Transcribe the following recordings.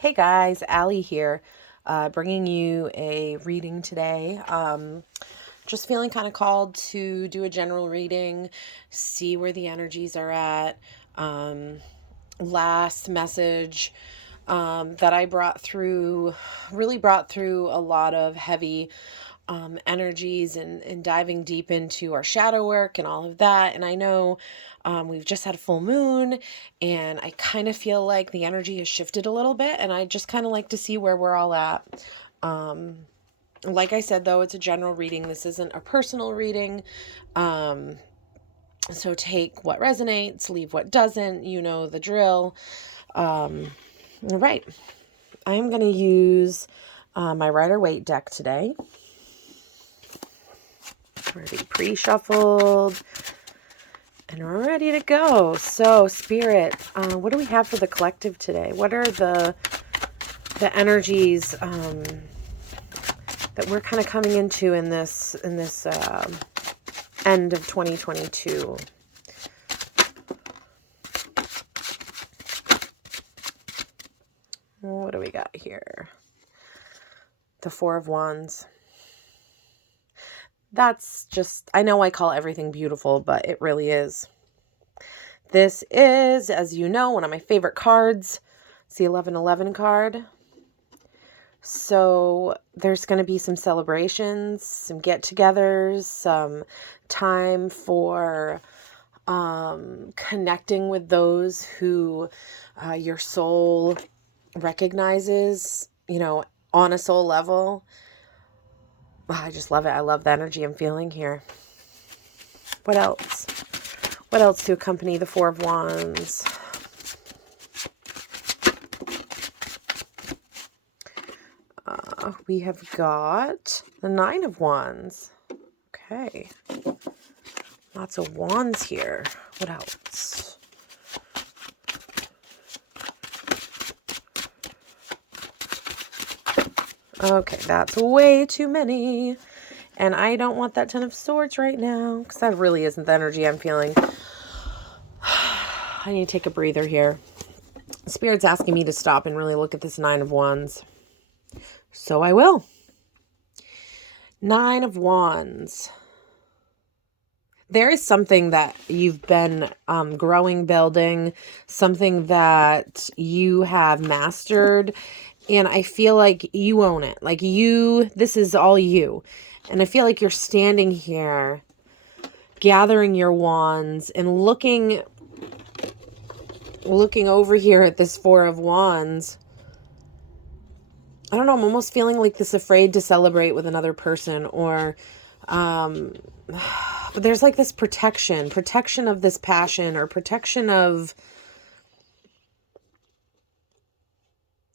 Hey guys, Allie here, bringing you a reading today. Just feeling kind of called to do a general reading, see where the energies are at. Um, Last message that I brought through really brought through a lot of heavy energies and diving deep into our shadow work and all of that. And I know we've just had a full moon, and I kind of feel like the energy has shifted a little bit, and I just kind of like to see where we're all at. Um, like I said, though, it's a general reading. This isn't a personal reading. Um, so take what resonates, leave what doesn't. You know the drill. All right. I'm going to use my Rider-Waite deck today. Already pre-shuffled. And we're ready to go. So, Spirit, what do we have for the collective today? What are the energies that we're kind of coming into in this end of 2022? What do we got here? The Four of Wands. That's just, I know I call everything beautiful, but it really is. This is, as you know, one of my favorite cards. It's the 1111 card. So there's going to be some celebrations, some get-togethers, some time for connecting with those who your soul recognizes, on a soul level. I just love it. I love the energy I'm feeling here. What else? What else to accompany the Four of Wands? We have got the Nine of Wands. Okay. Lots of wands here. What else? Okay, that's way too many. And I don't want that Ten of Swords right now, because that really isn't the energy I'm feeling. I need to take a breather here. Spirit's asking me to stop and really look at this Nine of Wands. So I will. Nine of Wands. There is something that you've been growing, building, something that you have mastered, and I feel like you own it. Like this is all you. And I feel like you're standing here, gathering your wands and looking over here at this Four of Wands. I don't know, I'm almost feeling like this afraid to celebrate with another person, or but there's like this protection of this passion, or protection of,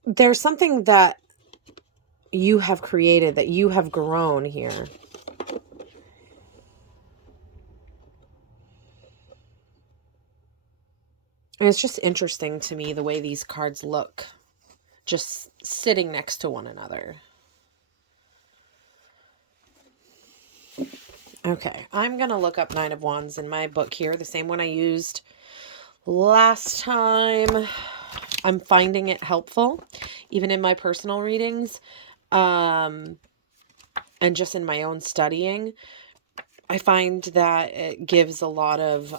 there's something that you have created, that you have grown here. And it's just interesting to me the way these cards look, just sitting next to one another. Okay, I'm going to look up Nine of Wands in my book here, the same one I used last time. I'm finding it helpful, even in my personal readings, and just in my own studying. I find that it gives a lot of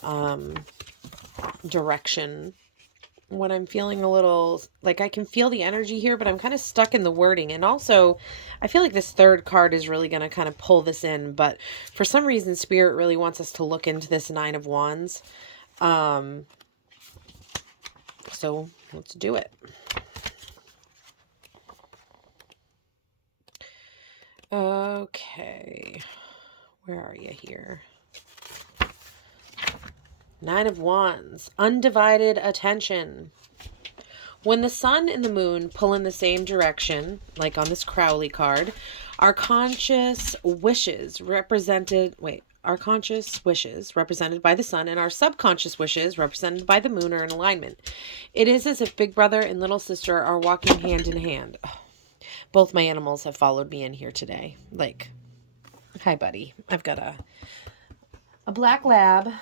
direction when I'm feeling a little, like I can feel the energy here, but I'm kind of stuck in the wording. And also, I feel like this third card is really going to kind of pull this in, but for some reason, Spirit really wants us to look into this Nine of Wands. So let's do it. Okay, where are you here? Nine of Wands, undivided attention. When the sun and the moon pull in the same direction, like on this Crowley card, our conscious wishes represented by the sun and our subconscious wishes represented by the moon are in alignment. It is as if Big Brother and Little Sister are walking hand in hand. Oh, both my animals have followed me in here today. Like, hi buddy. I've got a black lab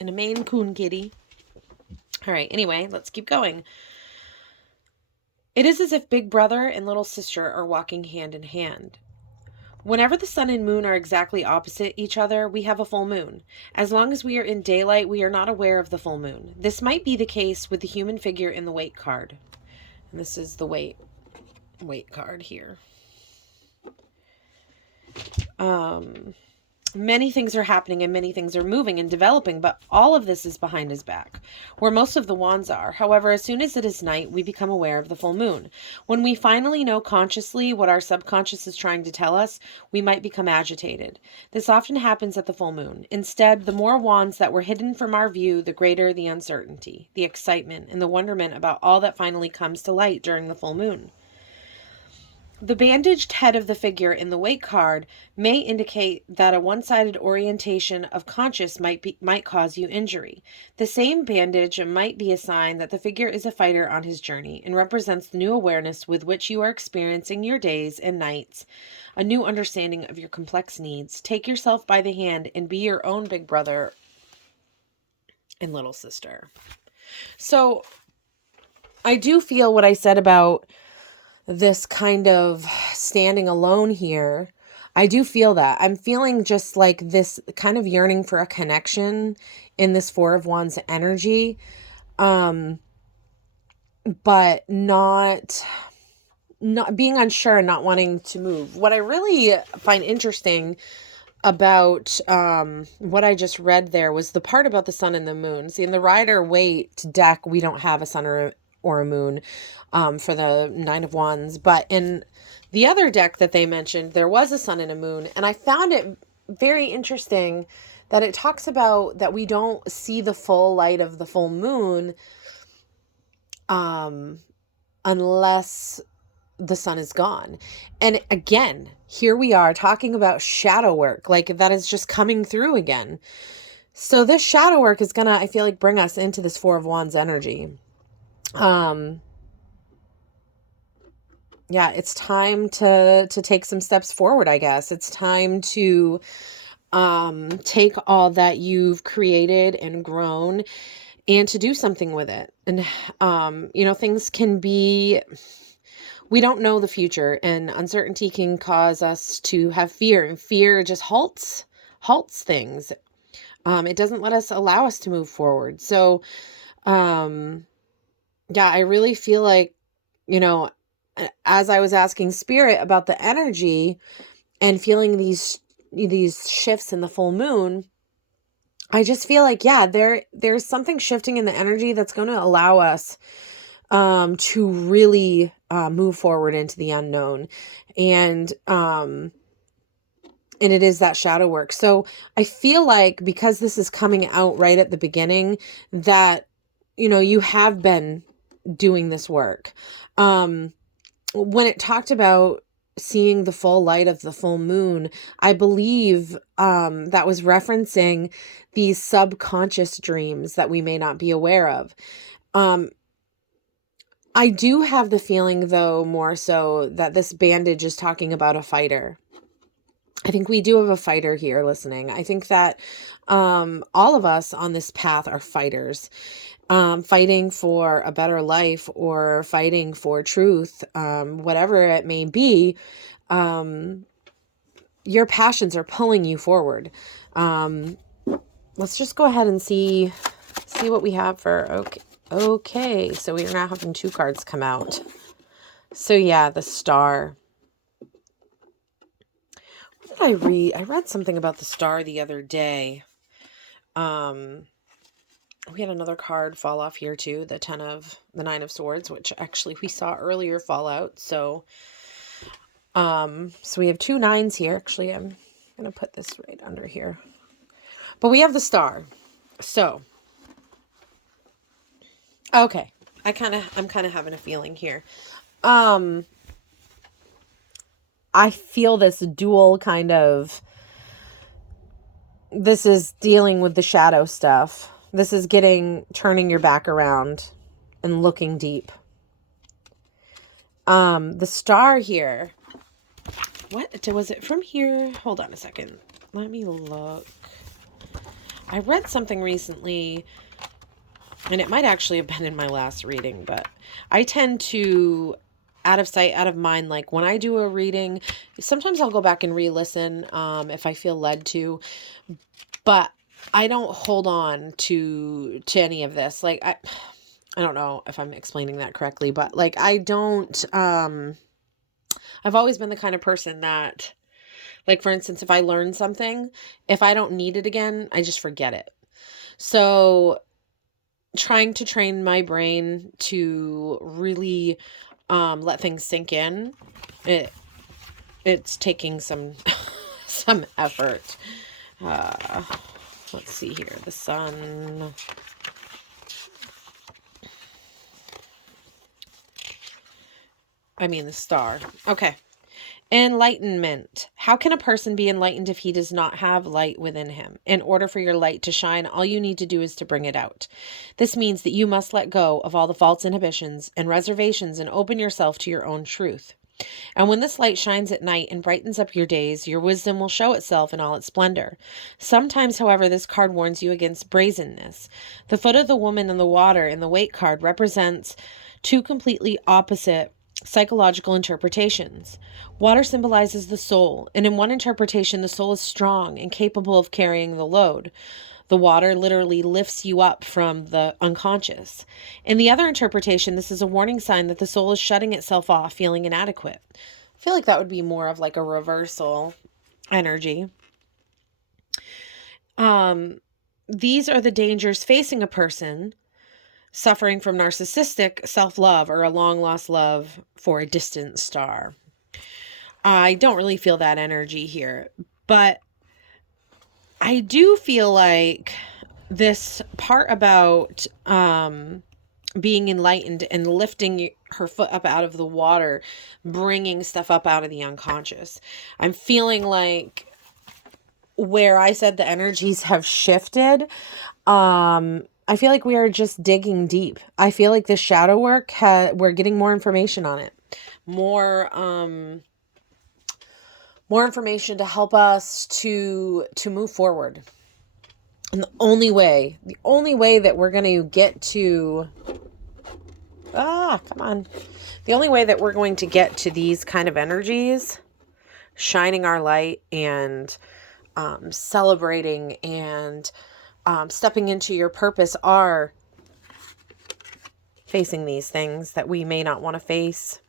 and a Maine Coon kitty. All right, anyway, let's keep going. It is as if big brother and little sister are walking hand in hand. Whenever the sun and moon are exactly opposite each other, we have a full moon. As long as we are in daylight, we are not aware of the full moon. This might be the case with the human figure in the weight card. And this is the weight card here. Many things are happening and many things are moving and developing, but all of this is behind his back, where most of the wands are. However, as soon as it is night, we become aware of the full moon. When we finally know consciously what our subconscious is trying to tell us, we might become agitated. This often happens at the full moon. Instead, the more wands that were hidden from our view, the greater the uncertainty, the excitement, and the wonderment about all that finally comes to light during the full moon. The bandaged head of the figure in the weight card may indicate that a one-sided orientation of conscious might cause you injury. The same bandage might be a sign that the figure is a fighter on his journey and represents the new awareness with which you are experiencing your days and nights, a new understanding of your complex needs. Take yourself by the hand and be your own big brother and little sister. So I do feel what I said about this kind of standing alone here. I do feel that. I'm feeling just like this kind of yearning for a connection in this Four of Wands energy. But not being unsure and not wanting to move. What I really find interesting about what I just read there was the part about the sun and the moon. See, in the Rider-Waite deck, we don't have a sun or a moon for the Nine of Wands, but in the other deck that they mentioned, there was a sun and a moon, and I found it very interesting that it talks about that we don't see the full light of the full moon unless the sun is gone. And again, here we are talking about shadow work, like that is just coming through again. So this shadow work is gonna, I feel like, bring us into this Four of Wands energy. Yeah, it's time to take some steps forward, I guess. It's time to take all that you've created and grown and to do something with it. And things can be, we don't know the future, and uncertainty can cause us to have fear, and fear just halts things. It doesn't allow us to move forward. So yeah, I really feel like, as I was asking Spirit about the energy and feeling these shifts in the full moon, I just feel like, yeah, there's something shifting in the energy that's going to allow us to really move forward into the unknown. And it is that shadow work. So I feel like because this is coming out right at the beginning, that, you have been doing this work. When it talked about seeing the full light of the full moon, I believe that was referencing these subconscious dreams that we may not be aware of. I do have the feeling, though, more so that this bandage is talking about a fighter. I think we do have a fighter here listening. I think that all of us on this path are fighters. Fighting for a better life or fighting for truth, whatever it may be, your passions are pulling you forward. Let's just go ahead and see what we have for, okay. So we are now having two cards come out. So yeah, the Star. What did I read? I read something about the Star the other day. We had another card fall off here too, the Nine of Swords, which actually we saw earlier fall out. So we have two nines here. Actually, I'm going to put this right under here. But we have the Star. So, okay. I'm kind of having a feeling here. I feel this dual kind of, this is dealing with the shadow stuff. This is turning your back around and looking deep. The Star here. What was it from here? Hold on a second. Let me look. I read something recently, and it might actually have been in my last reading, but I tend to out of sight, out of mind. Like when I do a reading, sometimes I'll go back and re-listen if I feel led to, but I don't hold on to any of this. Like I don't know if I'm explaining that correctly, but like I don't I've always been the kind of person that, like, for instance, if I learn something, if I don't need it again, I just forget it. So trying to train my brain to really let things sink in, it's taking some some effort. Let's see here. The sun. The star. Okay. Enlightenment. How can a person be enlightened if he does not have light within him? In order for your light to shine, all you need to do is to bring it out. This means that you must let go of all the false inhibitions and reservations and open yourself to your own truth. And when this light shines at night and brightens up your days, your wisdom will show itself in all its splendor. Sometimes, however, this card warns you against brazenness. The foot of the woman in the water in the Weight card represents two completely opposite psychological interpretations. Water symbolizes the soul, and in one interpretation, the soul is strong and capable of carrying the load. The water literally lifts you up from the unconscious. In the other interpretation, this is a warning sign that the soul is shutting itself off, feeling inadequate. I feel like that would be more of like a reversal energy. These are the dangers facing a person suffering from narcissistic self-love or a long-lost love for a distant star. I don't really feel that energy here, but I do feel like this part about being enlightened and lifting her foot up out of the water, bringing stuff up out of the unconscious. I'm feeling like where I said the energies have shifted, I feel like we are just digging deep. I feel like this shadow work, we're getting more information on it. More information to help us to move forward. And the only way that we're going to get to, the only way that we're going to get to these kind of energies, shining our light and celebrating and stepping into your purpose, are facing these things that we may not want to face,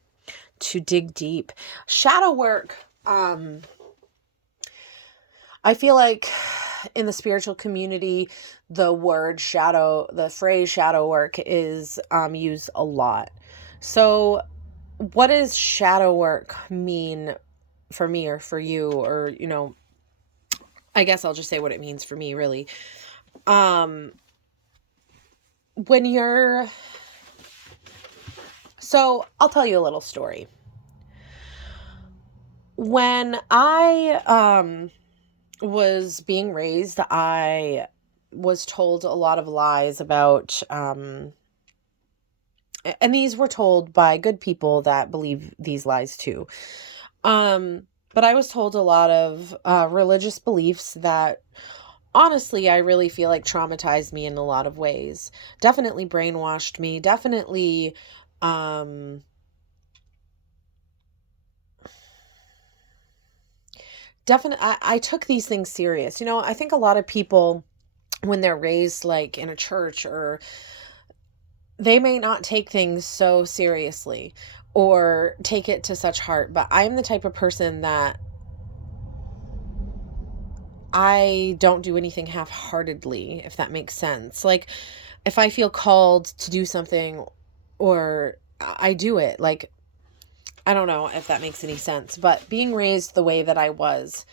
to dig deep. Shadow work. I feel like in the spiritual community, the phrase shadow work is used a lot. So what does shadow work mean for me or for you? Or, I guess I'll just say what it means for me, really. So I'll tell you a little story. When I was being raised, I was told a lot of lies about, and these were told by good people that believe these lies too. But I was told a lot of religious beliefs that, honestly, I really feel like traumatized me in a lot of ways. Definitely brainwashed me. Definitely, I took these things serious. I think a lot of people, when they're raised like in a church, or they may not take things so seriously or take it to such heart. But I'm the type of person that I don't do anything half-heartedly, if that makes sense. Like, if I feel called to do something, or I do it. Like, I don't know if that makes any sense, but being raised the way that I was,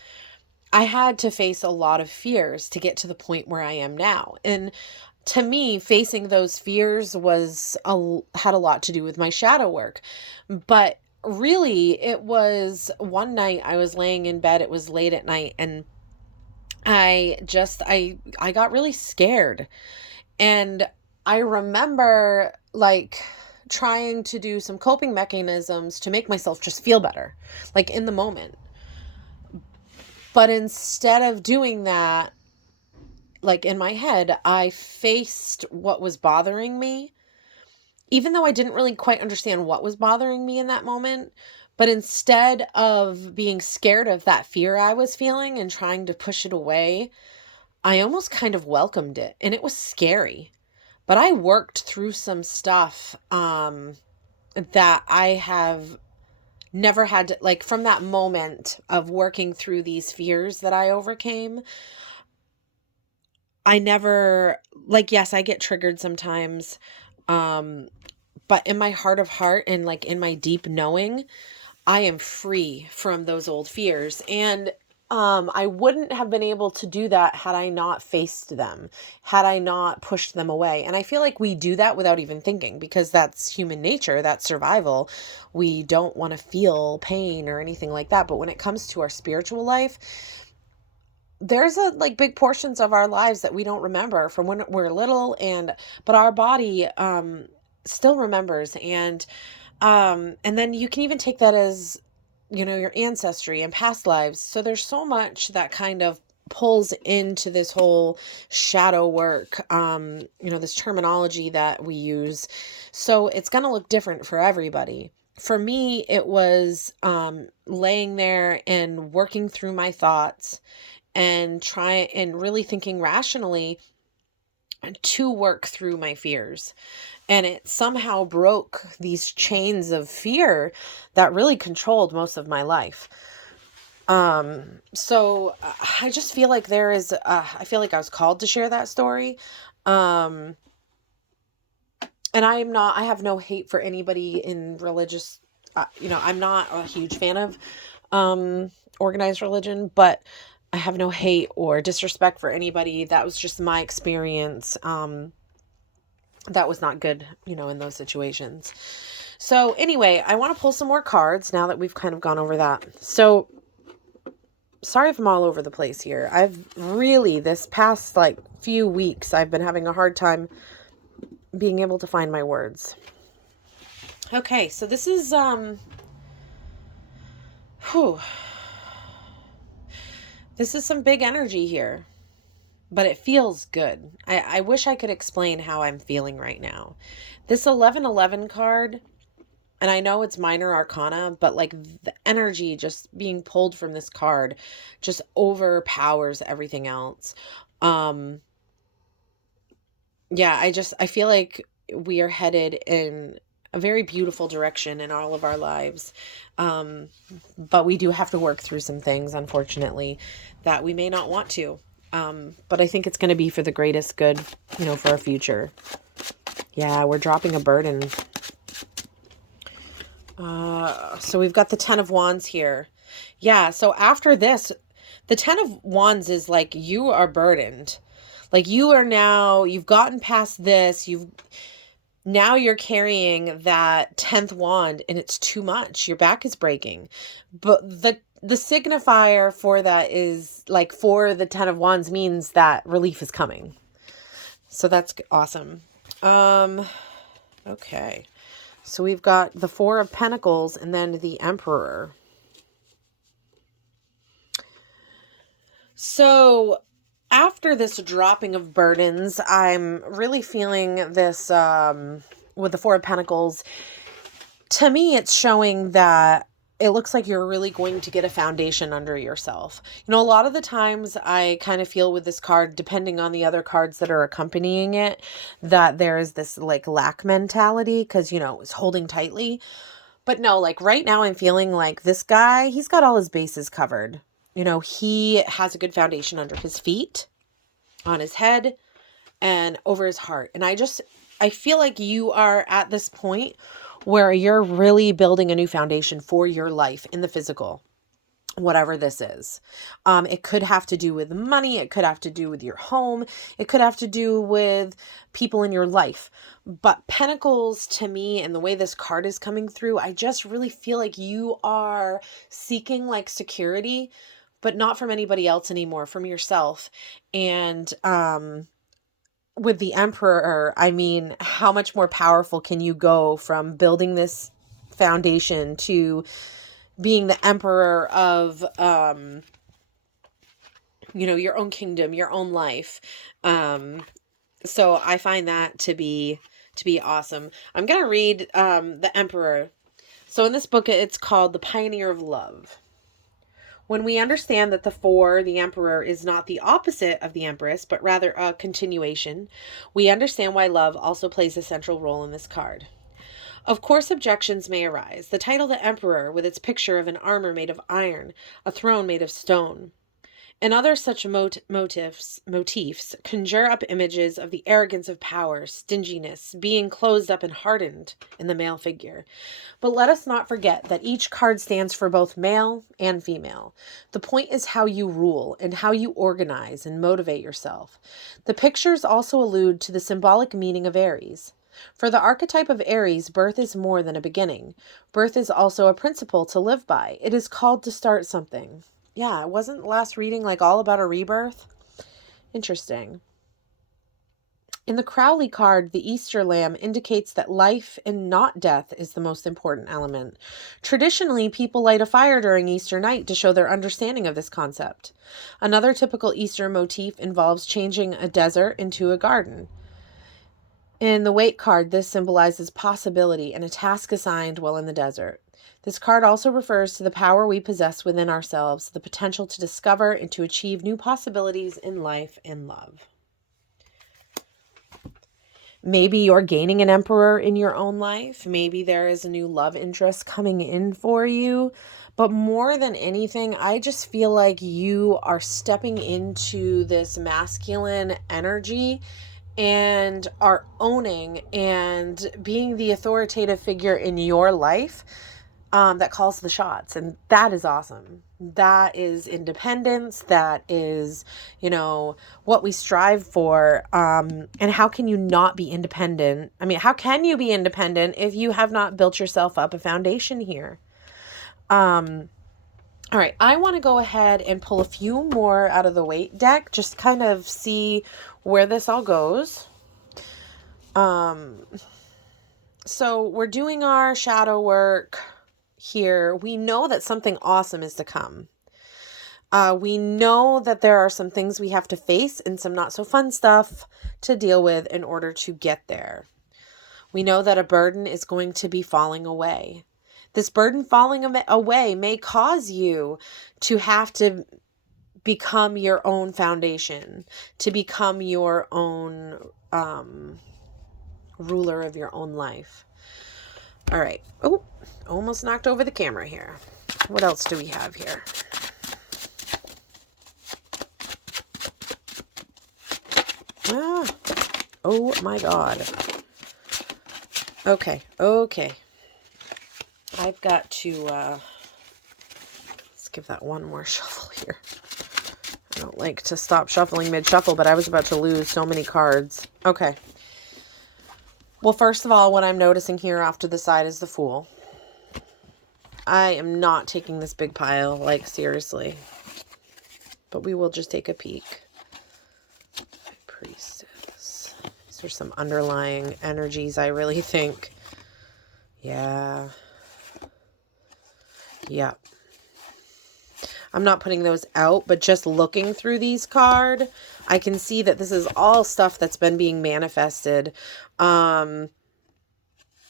I had to face a lot of fears to get to the point where I am now. And to me, facing those fears had a lot to do with my shadow work. But really, it was one night I was laying in bed. It was late at night, and I got really scared. And I remember like trying to do some coping mechanisms to make myself just feel better, like in the moment. But instead of doing that, like in my head, I faced what was bothering me, even though I didn't really quite understand what was bothering me in that moment, but instead of being scared of that fear I was feeling and trying to push it away, I almost kind of welcomed it, and it was scary. But I worked through some stuff that I have never had to, like, from that moment of working through these fears that I overcame. I never, like, yes, I get triggered sometimes. Um, but in my heart of heart and like in my deep knowing, I am free from those old fears. And I wouldn't have been able to do that had I not faced them, had I not pushed them away. And I feel like we do that without even thinking, because that's human nature, that's survival. We don't want to feel pain or anything like that. But when it comes to our spiritual life, there's a like big portions of our lives that we don't remember from when we're little, and but our body still remembers. And then you can even take that as, your ancestry and past lives. So there's so much that kind of pulls into this whole shadow work, this terminology that we use. So it's going to look different for everybody. For me, it was laying there and working through my thoughts and try and really thinking rationally to work through my fears. And it somehow broke these chains of fear that really controlled most of my life. So I just feel like I feel like I was called to share that story. And I have no hate for anybody in religious, I'm not a huge fan of, organized religion, but I have no hate or disrespect for anybody. That was just my experience. That was not good, in those situations. So anyway, I want to pull some more cards now that we've kind of gone over that. So sorry if I'm all over the place here. I've really, this past like few weeks, I've been having a hard time being able to find my words. Okay, so this is, this is some big energy here, but it feels good. I wish I could explain how I'm feeling right now. This 1111 card, and I know it's minor arcana, but like the energy just being pulled from this card just overpowers everything else. Yeah, I feel like we are headed in a very beautiful direction in all of our lives. Um, but we do have to work through some things, unfortunately, that we may not want to. But I think it's going to be for the greatest good, for our future. Yeah, we're dropping a burden. So we've got the 10 of Wands here. Yeah, so after this, the 10 of Wands is like you are burdened. Like you've gotten past this, now you're carrying that 10th wand and it's too much. Your back is breaking. But the signifier for that is like for the 10 of Wands means that relief is coming. So that's awesome. Okay. So we've got the 4 of Pentacles and then the Emperor. So after this dropping of burdens, I'm really feeling this with the 4 of Pentacles. To me, it's showing that it looks like you're really going to get a foundation under yourself. A lot of the times I kind of feel with this card, depending on the other cards that are accompanying it, that there is this like lack mentality because, it's holding tightly. But no, like right now I'm feeling like this guy, he's got all his bases covered. He has a good foundation under his feet, on his head, and over his heart. And I feel like you are at this point where you're really building a new foundation for your life in the physical, whatever this is. It could have to do with money. It could have to do with your home. It could have to do with people in your life. But Pentacles, to me, and the way this card is coming through, I just really feel like you are seeking like security, but not from anybody else anymore, from yourself. And with the Emperor, I mean, how much more powerful can you go from building this foundation to being the emperor of, your own kingdom, your own life. So I find that to be to be awesome. I'm going to read The Emperor. So in this book, it's called The Pioneer of Love. When we understand that the four, the emperor, is not the opposite of the empress, but rather a continuation, we understand why love also plays a central role in this card. Of course, objections may arise. The title The Emperor, with its picture of an armor made of iron, a throne made of stone, and other such motifs conjure up images of the arrogance of power, stinginess, being closed up and hardened in the male figure. But let us not forget that each card stands for both male and female. The point is how you rule and how you organize and motivate yourself. The pictures also allude to the symbolic meaning of Aries. For the archetype of Aries, birth is more than a beginning. Birth is also a principle to live by. It is called to start something. Yeah, it wasn't last reading like all about a rebirth? Interesting. In the Crowley card, the Easter lamb indicates that life and not death is the most important element. Traditionally, people light a fire during Easter night to show their understanding of this concept. Another typical Easter motif involves changing a desert into a garden. In the Waite card, this symbolizes possibility and a task assigned while in the desert. This card also refers to the power we possess within ourselves, the potential to discover and to achieve new possibilities in life and love. Maybe you're gaining an emperor in your own life. Maybe there is a new love interest coming in for you. But more than anything, I just feel like you are stepping into this masculine energy and are owning and being the authoritative figure in your life that calls the shots. And that is awesome. That is independence. That is, what we strive for. And how can you not be independent? I mean, how can you be independent if you have not built yourself up a foundation here? All right. I want to go ahead and pull a few more out of the Waite deck, just kind of see where this all goes. So we're doing our shadow work here. We know that something awesome is to come. We know that there are some things we have to face and some not so fun stuff to deal with in order to get there. We know that a burden is going to be falling away. This burden falling away may cause you to have to become your own foundation, to become your own ruler of your own life. All right. Oh, almost knocked over the camera here. What else do we have here? Oh my God. Okay. I've got to, let's give that one more shuffle here. I don't like to stop shuffling mid-shuffle, but I was about to lose so many cards. Okay. Well, first of all, what I'm noticing here off to the side is the Fool. I am not taking this big pile, like, seriously. But we will just take a peek. Priestess. These are some underlying energies, I really think. Yeah. Yep. I'm not putting those out, but just looking through these cards, I can see that this is all stuff that's been being manifested. Yeah,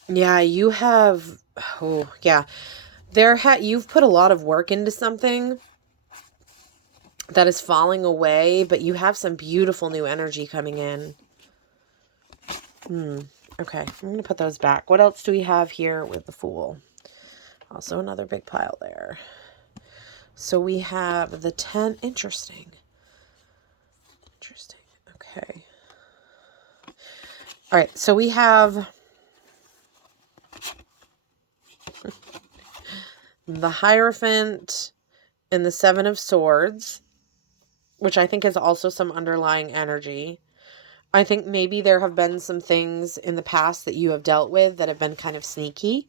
you have, you've put a lot of work into something that is falling away, but you have some beautiful new energy coming in. Okay, I'm going to put those back. What else do we have here with the Fool? Also another big pile there. So we have the 10. Interesting. Okay. All right. So we have the Hierophant and the 7 of Swords, which I think is also some underlying energy. I think maybe there have been some things in the past that you have dealt with that have been kind of sneaky.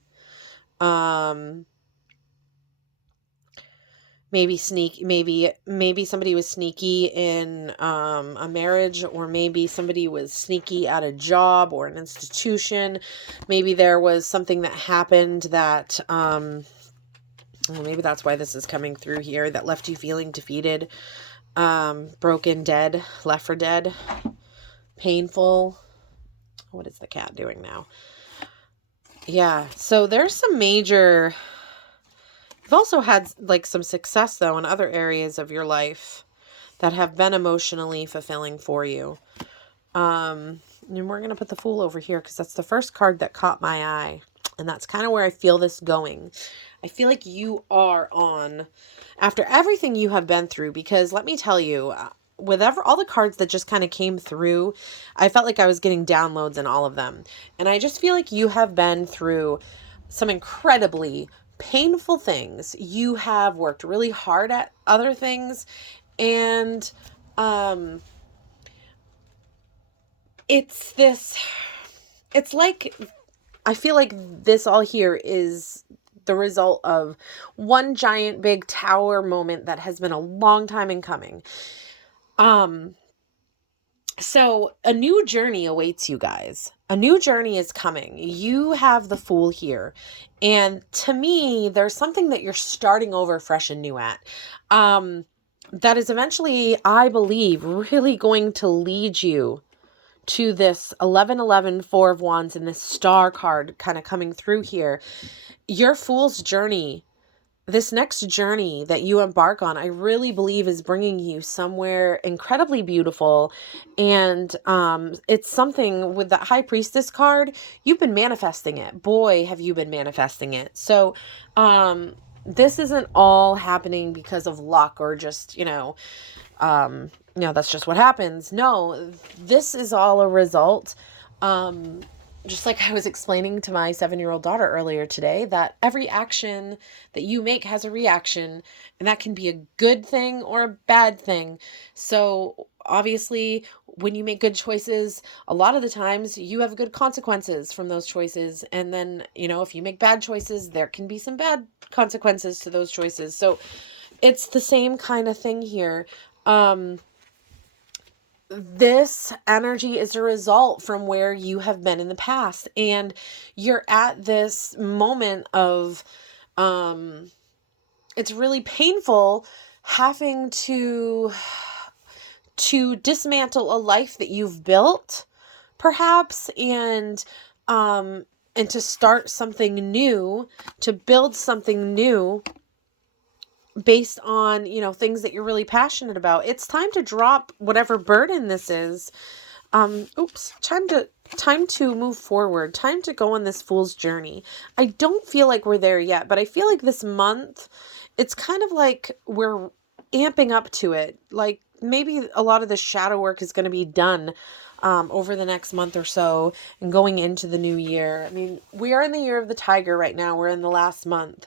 Maybe somebody was sneaky in a marriage, or maybe somebody was sneaky at a job or an institution. Maybe there was something that happened that, maybe that's why this is coming through here, that left you feeling defeated, broken, dead, left for dead, painful. What is the cat doing now? Yeah, so there's some major... You've also had like some success though in other areas of your life that have been emotionally fulfilling for you. And we're going to put the Fool over here because that's the first card that caught my eye. And that's kind of where I feel this going. I feel like you are on, after everything you have been through, because let me tell you, with all the cards that just kind of came through, I felt like I was getting downloads in all of them. And I just feel like you have been through some incredibly painful things. You have worked really hard at other things. And, it's like, I feel like this all here is the result of one giant big tower moment that has been a long time in coming. So a new journey awaits you guys. A new journey is coming. You have the Fool here. And to me, there's something that you're starting over fresh and new at. That is eventually, I believe, really going to lead you to this 11-11 Four of Wands and this Star card kind of coming through here. Your Fool's journey, this next journey that you embark on, I really believe is bringing you somewhere incredibly beautiful. And it's something with the High Priestess card, you've been manifesting it. Boy, have you been manifesting it. So this isn't all happening because of luck or just, that's just what happens. No, this is all a result. Just like I was explaining to my 7-year-old daughter earlier today, that every action that you make has a reaction, and that can be a good thing or a bad thing. So obviously, when you make good choices, a lot of the times you have good consequences from those choices. And then, if you make bad choices, there can be some bad consequences to those choices. So it's the same kind of thing here. This energy is a result from where you have been in the past, and you're at this moment of it's really painful having to dismantle a life that you've built, perhaps, and to start something new, to build something new based on, things that you're really passionate about. It's time to drop whatever burden this is. Time to move forward. Time to go on this Fool's journey. I don't feel like we're there yet, but I feel like this month, it's kind of like we're amping up to it. Like maybe a lot of the shadow work is going to be done over the next month or so and going into the new year. I mean, we are in the year of the tiger right now. We're in the last month.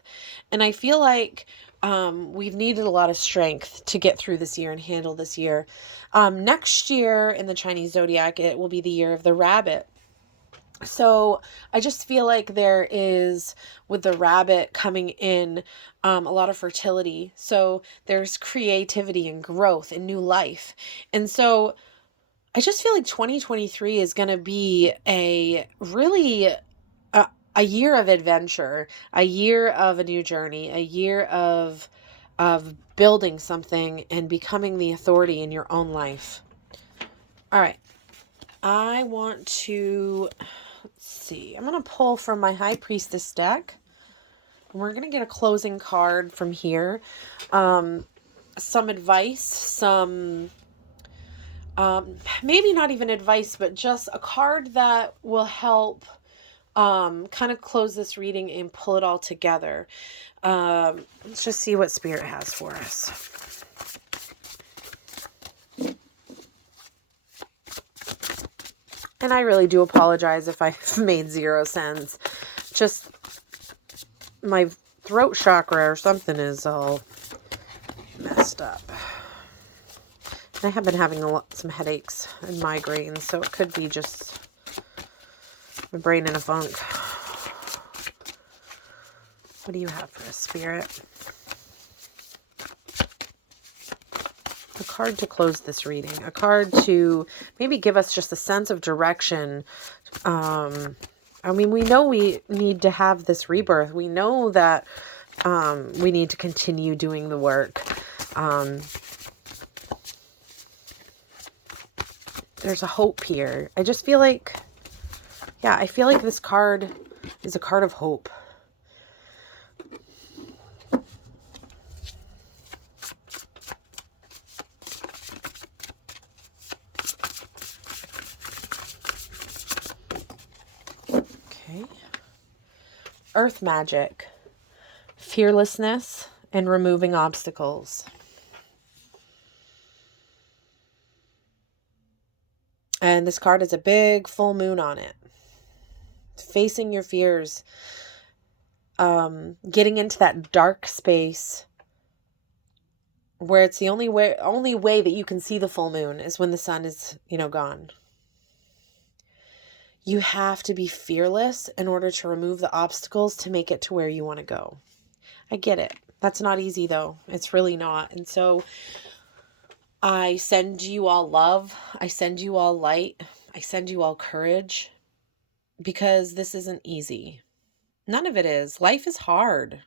And I feel like we've needed a lot of strength to get through this year and handle this year. Next year in the Chinese zodiac, it will be the year of the rabbit. So I just feel like there is, with the rabbit coming in, a lot of fertility. So there's creativity and growth and new life. And so I just feel like 2023 is going to be a really a year of adventure, a year of a new journey, a year of building something and becoming the authority in your own life. All right. I want to, let's see. I'm going to pull from my High Priestess deck. And we're going to get a closing card from here. Some advice, some maybe not even advice, but just a card that will help kind of close this reading and pull it all together. Let's just see what Spirit has for us. And I really do apologize if I've made zero sense. Just my throat chakra or something is all messed up. I have been having some headaches and migraines, so it could be just my brain in a funk. What do you have for us, Spirit? A card to close this reading. A card to maybe give us just a sense of direction. We know we need to have this rebirth. We know that we need to continue doing the work. There's a hope here. I just feel like Yeah, I feel like this card is a card of hope. Okay. Earth magic, fearlessness, and removing obstacles. And this card has a big full moon on it. Facing your fears. Getting into that dark space where it's the only way that you can see the full moon is when the sun is, gone. You have to be fearless in order to remove the obstacles to make it to where you want to go. I get it. That's not easy though. It's really not. And so I send you all love. I send you all light. I send you all courage, because this isn't easy. None of it is. Life is hard.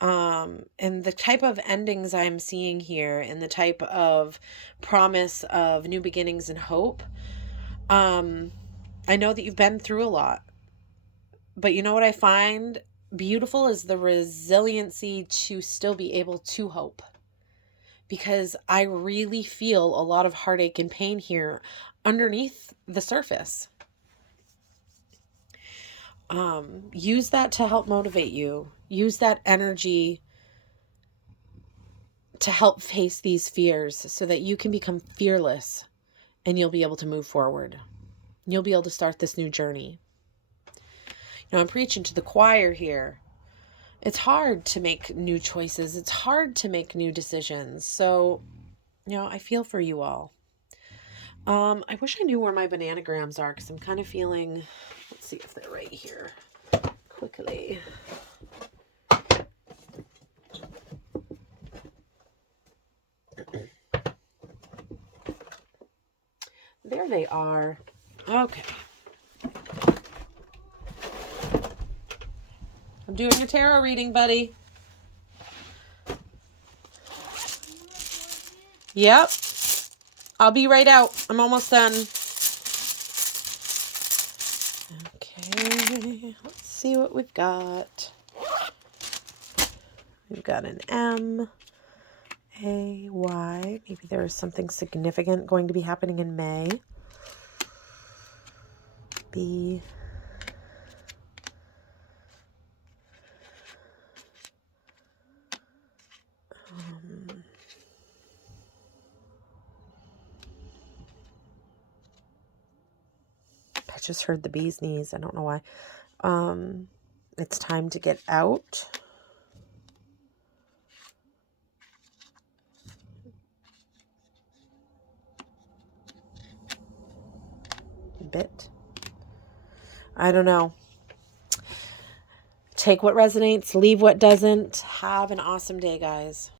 And the type of endings I'm seeing here and the type of promise of new beginnings and hope, I know that you've been through a lot, but you know what I find beautiful is the resiliency to still be able to hope, because I really feel a lot of heartache and pain here underneath the surface. Use that to help motivate you. Use that energy to help face these fears so that you can become fearless and you'll be able to move forward. You'll be able to start this new journey. I'm preaching to the choir here. It's hard to make new choices. It's hard to make new decisions. So, I feel for you all. I wish I knew where my bananagrams are, because I'm kind of feeling, let's see if they're right here quickly. There they are. Okay. I'm doing a tarot reading, buddy. Yep. I'll be right out. I'm almost done. Okay. Let's see what we've got. We've got an M, A, Y. Maybe there is something significant going to be happening in May. B. I just heard the bee's knees. I don't know why. It's time to get out. Bit. I don't know. Take what resonates, leave what doesn't. Have an awesome day, guys.